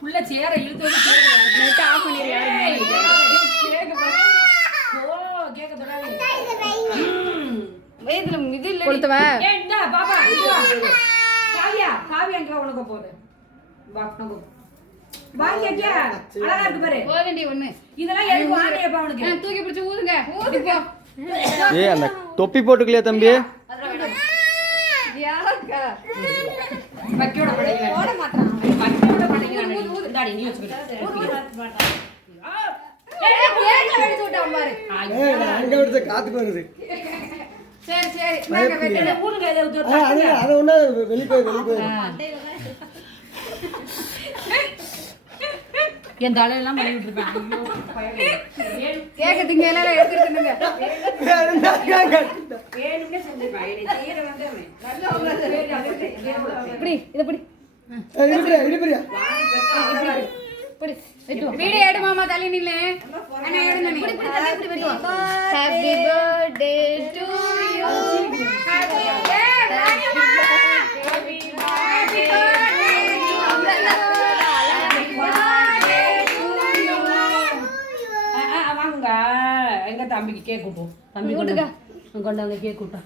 புள்ள சேர இழுத்து வந்து நெட் ஆஃப் பண்ணிடுறியா ஓ கேக்க தொடாதே இதுல இது இல்ல கொடுத்தவ. ஏய் இந்தா பாப்பா. காவியா காவியா இங்க வா உனக்கு போகுது? வா உனக்கு பாக்கியா கே அழகா இருக்கு பாரு. போதண்டி ஒண்ணு. இதெல்லாம் எதுக்கு வாங்கியப்பா அவனுக்கு ஆ, தூக்கி பிடிச்சு ஊதுங்க. ஏய் அந்த தொப்பி போட்டுக்கலையா தம்பி? யாருக்கா பக்கியோட போட மாட்டான் பக்கியோட படைங்க இந்தாடி நீ வச்சுக்கிட்டு கேக்க வெடிச்சு விட்டான் பாரு ஏய், வருது. சரி சரி. அது ஒண்ணு வெளியே போய் வெளியே போய். என் தலையெல்லாம் பண்ணி விட்டுருப்பேன் ஐயோ, பயலே. கேக்க திங்க எல்லாம் எடுத்துட்டு தின்னுங்க வேணும்னே செஞ்சிருப்பேன். என்னை செய்யற வந்து அவன். நல்லா உட்கார்ந்து இப்படி இத இப்படி இப்படி இப்படி வெட்டுவா happy birthday to you happy ஆ, ஆ, வாங்க எங்க தம்பிக்கு கேக் கொடுப்போம் தம்பி கொண்டாங்க கேக் கொடுத்தா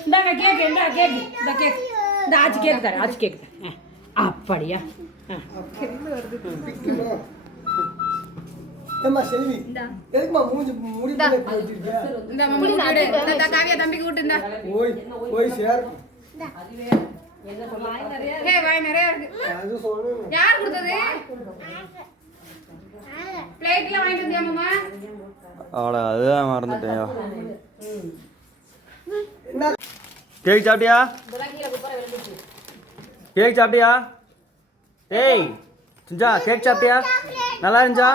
இந்தாங்க கேக் இந்த கேக் இந்த கேக் இந்த ஆச்சு கேக் தரேன் ஆச்சு கேக் தரேன். அப்படியா? ஆ. ஏம்மா செல்வி எதுக்குமா மூஞ்சி முடி பண்ணி வச்சிருக்கியா? இந்த மாமா வீடு இந்த காவியா தம்பிக்கு விட்டு இந்த. ஓய் ஓய் சேர். ஹே வாய் நிறைய இருக்கு. அது சொல்லணும் யார் கொடுத்தது? பிளேட்ல வாங்கிட்டு வந்தியா மாமா? அவ்வளோ அதுதான் மறந்துட்டேன். கேக் சாப்பிட்டியா? கேக் சாப்பிட்டியா? ஏய் செஞ்சா கேக் சாப்பிட்டியா? நல்லா இருந்துச்சா?